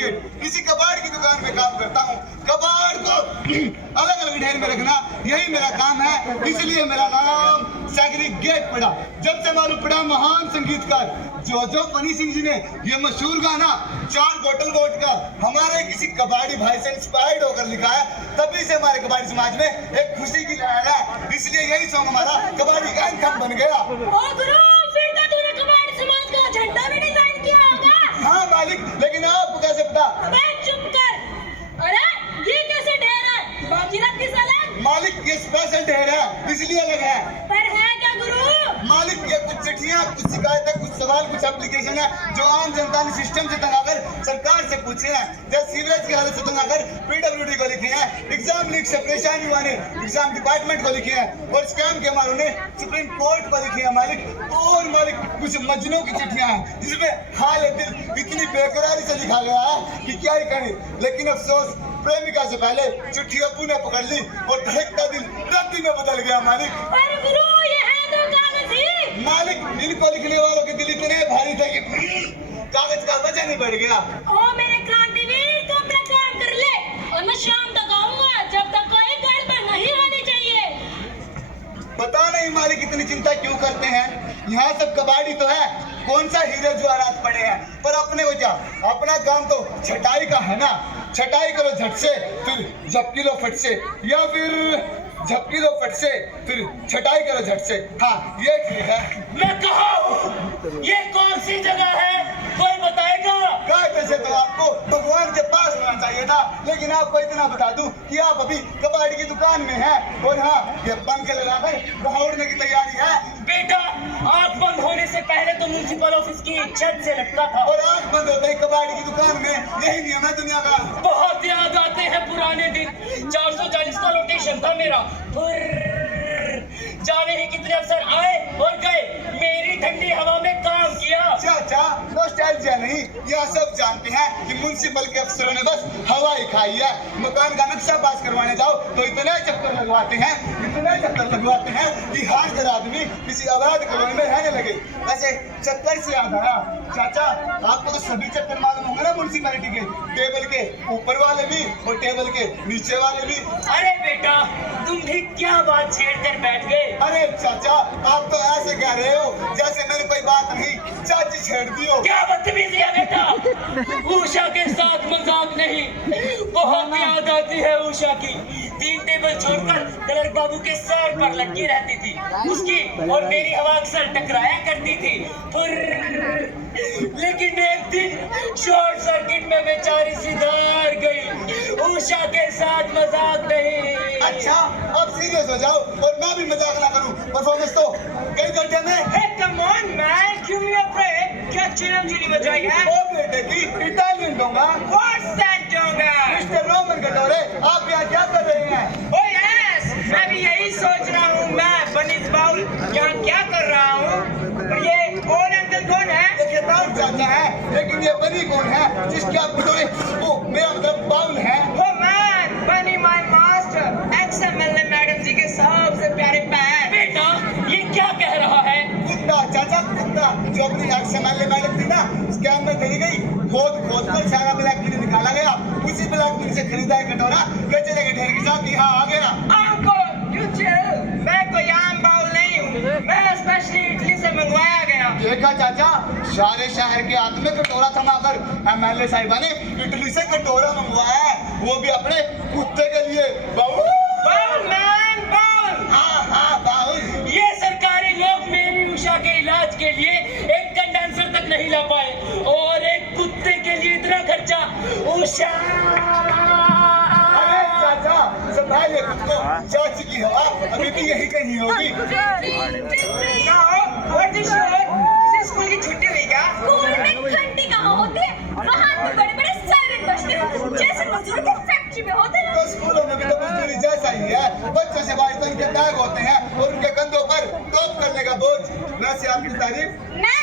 Segregate, किसी कबाड़ की दुकान में काम करता हूँ। कबाड़ को अलग अलग ढेर में रखना यही मेरा काम है, इसलिए मेरा नाम सेग्रीगेट पड़ा। जब से मालूम पड़ा महान संगीतकार जोजो फनी सिंह जी ने ये मशहूर गाना 4 बोतल वोट का हमारे किसी कबाड़ी भाई से इंस्पायर्ड होकर लिखा है, तभी से हमारे कबाड़ी समाज में एक खुशी की लहर है। इसलिए यही सॉन्ग हमारा कबाड़ी का एंथम बन गया। ओ गुरु, फिर तो तूने कबाड़ी समाज का झंडा भी डिजाइन किया होगा। हाँ मालिक, लेकिन आपको कैसे पता? अबे चुप कर। अरे ये कैसे ढेर है? बाजीराव की सलाद? मालिक ये स्पेशल ढेर है, इसलिए अलग है। पर है क्या गुरु? मालिक ये कुछ चिट्ठियाँ, कुछ शिकायतें, कुछ सवाल, कुछ एप्लीकेशन है जो आम जनता ने सिस्टम से तंगाकर सरकार से पूछे हैं। जैसे सीवरेज की हालत से तंगाकर PWD को लिखे हैं, एग्जाम लीक से परेशानी हुआ ने एग्जाम डिपार्टमेंट को लिखे हैं, और स्कैम के मारों ने सुप्रीम कोर्ट को लिखे हैं मालिक। और मालिक कुछ मजनू की चिट्ठियाँ हैं जिसमें हाल दिल इतनी बेकरारी से लिखा गया है कि क्या ही कहें। लेकिन अफसोस प्रेमिका से पहले चिट्ठी अप्पू ने पकड़ ली और धड़कता दिल रत्ती में बदल गया मालिक। पर गुरु ये है तो कागज ही। मालिक इनको लिखने वालों के दिल इतने भारी थे कि कागज का वजन ही बढ़ गया। ओ मेरे क्रांतिवीर, तू अपना काम कर ले और मैं शाम तक आऊंगा, जब तक कोई गड़बड़ नहीं होनी चाहिए। पता नहीं मालिक इतनी चिंता क्यों करते हैं। यहाँ सब कबाड़ी तो है, कौन सा हीरे ज्वारात पड़े हैं, पर अपने को क्या, अपना काम तो छटाई का है ना। छटाई करो झट से, फिर झपकी लो फट से, या फिर झपकी लो फट से फिर छटाई करो झट से। हाँ ये ठीक है। मैं कहा हूँ, ये कौन सी जगह है, कोई बताएगा? कायदे से तो आपको भगवान के पास होना चाहिए था, लेकिन आपको इतना बता दूं कि आप अभी कबाड़ी की दुकान में हैं। और हाँ ये पंख लगाकर दौड़ने की तैयारी है। बेटा आँख बंद होने से पहले तो म्युनिसिपल ऑफिस की छत से लटका था, और आँख बंद होते ही कबाड़ी की दुकान में, यही नियम है दुनिया का। बहुत याद आते हैं पुराने दिन। 440 का रोटेशन था मेरा। जाने ही कितने अफसर आए और गए, मेरी ठंडी हवा में काम किया। चाचा नॉस्टैल्जिया नहीं, यह सब जानते हैं कि म्युनिसिपल के अफसरों ने बस हवा ही खाई है। मकान का नक्शा पास करवाने जाओ तो इतने चक्कर लगवाते हैं, इतने चक्कर लगवाते हैं कि हर घर आदमी किसी अवैध कॉलोनी में रहने लगे। वैसे चक्कर से याद आया, चाचा आपको तो सभी चक्कर मालूम होंगे ना म्युनिसिपैलिटी के, टेबल के ऊपर वाले भी और टेबल के नीचे वाले भी। अरे बेटा तुम भी क्या बात छेड़ कर बैठ गए? अरे चाचा आप तो ऐसे कह रहे हो जैसे मैंने कोई बात नहीं चाची छेड़ दी हो। क्या बदतमीजी है बेटा, उषा के साथ मजाक नहीं। बहुत याद आती है उषा की। 3 टेबल छोड़कर क्लर्क बाबू के सर पर लटकी रहती थी, उसकी और मेरी हवा अक्सर टकराया करती थी। लेकिन एक दिन शॉर्ट सर्किट में बेचारी सिधार गई। उषा के साथ मजाक नहीं। अच्छा अब सीरियस हो जाओ और मैं भी मजाक ना करूं। परफॉर्मेंस तो कई घंटे में। Hey, come on, man, give me a break. क्या चिरंजीवी बजाई है? ओ बेटे की इटालियन डोंगा। What's that, डोंगा? मिस्टर रोमन कटोरे आप यहाँ क्या कर रहे हैं? Oh yes, मैं भी यही सोच रहा हूँ। मैं बनीस बाउल यहाँ क्या कर रहा हूँ? और ये ओल्ड अंकल कौन है? देखिए बाउल चाचा है, लेकिन ये बनी कौन है जिसके आप कटोरे, ओ मेरा मतलब बाउल है। Oh man, बनी my master, XMLA मैडम जी के सबसे प्यारे पैर। बेटा ये क्या कह रहा है? कुत्ता चाचा कुत्ता, जो अपनी XMLA मैडम थी ना स्कैम में चली गई, खोद कर सारा ब्लैक मनी निकाला गया। उसी ब्लैक मनी से खरीदा है कटोरा कचरे के ढेर के साथ यहाँ आ गया। अंकल यू चिल, मैं कोई आम बाउल नहीं हूँ, मैं स्पेशली इटली से मंगवाया गया। देखा चाचा, सारे शहर के हाथ में कटोरा थमाकर MLA साहिबा ने इटली से कटोरा मंगवाया है, वो भी अपने कुत्ते के लिए। Bowl man bowl. हाँ बाउल। ये सरकारी लोग मेरी उषा के इलाज के लिए एक कंडेंसर तक नहीं ला पाए, और एक कुत्ते के लिए इतना खर्चा। उषा अरे चाचा संभालिए खुद को, चाची की हवा अभी भी यही कहीं होगी। किसी स्कूल की छुट्टी हुई क्या? स्कूल में घंटी कहाँ होती है? वहाँ तो बड़े-बड़े सायरन बजते हैं, जैसे मजदूर की फैक्ट्री में होते हैं। तो स्कूलों में भी तो मजदूरी जैसा ही है। बच्चों से बाहर उनके बैग होते हैं और उनके कंधों पर टॉप करने का बोझ। वैसे आपकी तारीफ? मैं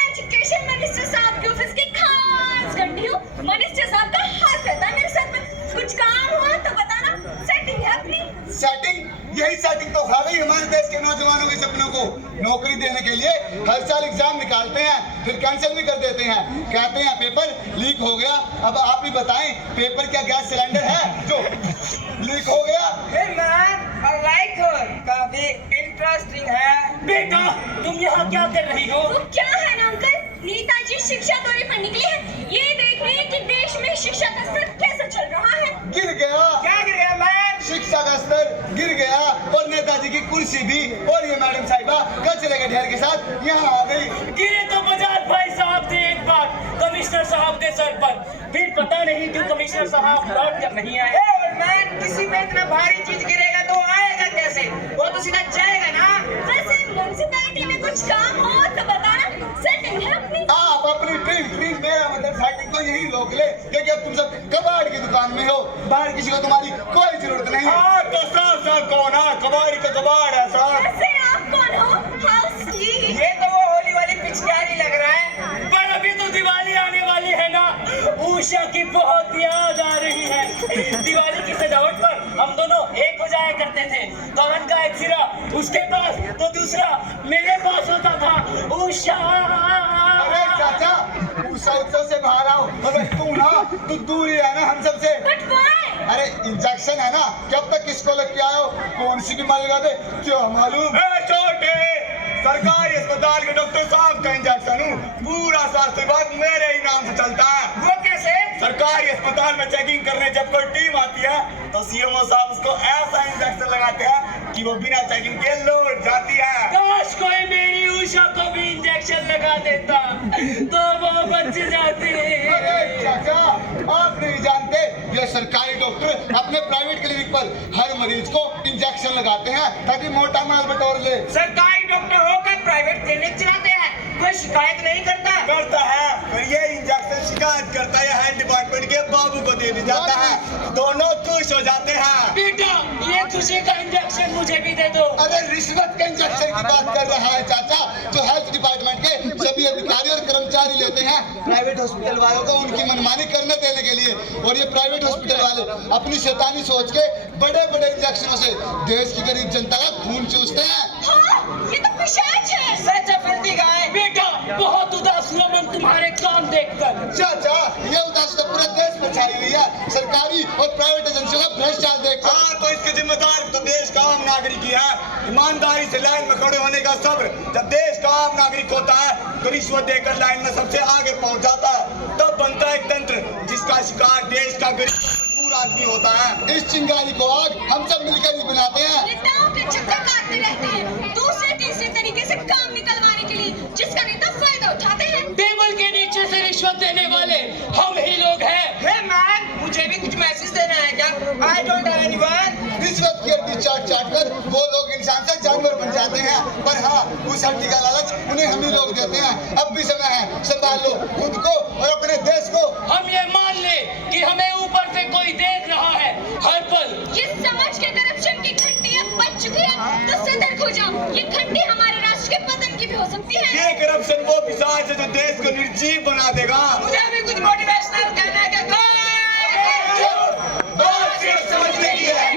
एजुकेशन मिनिस्टर साहब के ऑफिस की खास घंटी हूँ। मिनिस्टर साहब का हाथ रहता है मेरे सर पे। कुछ काम हुआ तो बताना, सेटिंग है अपनी। सेटिंग? यही सेटिंग तो खा गई हमारे देश के नौजवानों के सपनों को। नौकरी देने के लिए हर साल एग्जाम निकालते हैं, फिर कैंसिल भी कर देते हैं, कहते हैं पेपर लीक हो गया। अब आप ही बताएं, पेपर क्या गैस सिलेंडर है जो लीक हो गया? काफी इंटरेस्टिंग है। बेटा तुम यहाँ क्या कर रही हो? वो क्या है ना अंकल, नेताजी शिक्षा दौरे पर निकले हैं ये देखने कि देश में शिक्षा का स्तर कैसा चल रहा है। गिर गया, क्या गिर गया मैम? शिक्षा का स्तर गिर गया और नेताजी की कुर्सी भी, और ये मैडम साहिबा कचरे के ढेर के साथ यहाँ आ गई। गिरे तो बजाज भाई साहब थे एक बार कमिश्नर साहब के सर पर, फिर पता नहीं क्यों कमिश्नर साहब लौट कर नहीं आए। मैम किसी पे इतना भारी चीज गिरेगा तो आएगा कैसे? वो तो सीधा जाएगा ना। वैसे म्युनिसिपैलिटी में कुछ काम हो तो बताना, सेटिंग है अपनी। आप अपनी ट्रिम मेरा मतलब साइकिल को यही रोक ले, क्योंकि अब तुम सब कबाड़ की दुकान में हो, बाहर किसी को तुम्हारी कोई जरूरत नहीं। तो साफ कौन है? कबाड़ का कबाड़ है साहब। वैसे आप कौन हो? How sweet. ये तो वो होली वाली पिचकारी लग रहा है। पर अभी तो दिवाली आने वाली है ना, उषा की बहुत याद आ रही है। दिवाली की सजावट पर हम दोनों एक हो जाया करते थे, कवन का एक सिरा उसके पास तो दूसरा मेरे पास होता था। उषा अरे चाचा, उषा उत्सव से बाहर आओ। अबे तू दूर ही है ना हम सबसे। But why? अरे इंजेक्शन है ना, कब तक किसको लग के आए हो? कौन सी बीमारी लगा दे क्या मालूम? छोटे सरकारी अस्पताल के डॉक्टर साहब का इंजेक्शन हूँ, पूरा स्वास्थ्य विभाग मेरे ही नाम से चलता है। वो कैसे? सरकारी अस्पताल में चेकिंग करने जब कोई टीम आती है तो सीएमओ साहब उसको ऐसा इंजेक्शन लगाते हैं कि वो बिना चेकिंग के लौट जाती है। काश कोई मेरी उषा को भी इंजेक्शन लगा देता तो वो बच जाती। अरे चाचा, आप नहीं जानते, ये सरकारी डॉक्टर अपने प्राइवेट क्लिनिक पर हर मरीज को इंजेक्शन लगाते हैं ताकि मोटा माल बटोर ले। सरकारी डॉक्टर होकर प्राइवेट क्लिनिक चलाते हैं, कोई शिकायत नहीं करता? करता है, और ये इंजेक्शन शिकायत करता है हेल्थ डिपार्टमेंट के बाबू को दे दिया जाता है, दोनों खुश हो जाते हैं। बेटा ये खुशी का इंजेक्शन मुझे भी दे दो। अरे रिश्वत के इंजेक्शन की बात कर रहा है चाचा, जो हेल्थ डिपार्टमेंट के सभी अधिकारी और कर्मचारी लेते हैं प्राइवेट हॉस्पिटल वालों को उनकी मनमानी करने देने के लिए। और ये प्राइवेट हॉस्पिटल वाले अपनी शैतानी सोच के बड़े बड़े इंजेक्शनों से देश की गरीब जनता का खून चूसते हैं। हाँ, ये तो पिशाच है। सच है फिरती गाय। बेटा बहुत उदास हुआ मन तुम्हारे काम देखकर। चाचा, ये उदासी तो पूरे देश में छाई हुई है, सरकारी और प्राइवेट एजेंसियों का भ्रष्टाचार देखकर। हाँ, तो इसके जिम्मेदार तो देश का आम नागरिक ही है। ईमानदारी से लाइन में खड़े होने का सब्र जब देश का आम नागरिक होता है तो रिश्वत देकर लाइन में सबसे आगे पहुंच जाता है, तब बनता है एक तंत्र जिसका शिकार देश का गरीब आदमी होता है। इस चिंगारी को आग हम सब मिलकर ही बनाते हैं। नेताओं के चक्कर काटते रहते हैं दूसरे तीसरे तरीके से काम निकलवाने के लिए, जिसका नेता फायदा उठाते हैं। टेबल के नीचे से रिश्वत देने वाले हम ही लोग हैं। हे मैम, मुझे भी कुछ मैसेज देना है क्या? I don't have anyone. रिश्वत की हड्डी चाट कर वो लोग इंसान से जानवर बन जाते हैं, पर हाँ, उस हड्डी का लालच उन्हें हम ही लोग देते हैं। अब भी समय है, संभालो खुद को और अपने देश को। हम ये मान ले कि हमें ऊपर से कोई देख रहा है हर पल। ये समझ के करप्शन की घंटी अब बज चुकी है तो सतर्क हो जाओ, ये घंटी हमारे राष्ट्र के पतन की भी हो सकती है। ये करप्शन वो पिशाच है जो देश को निर्जीव बना देगा। मुझे भी कुछ मोटिवेशनल कहना है क्या? बात सिर्फ समझने की है।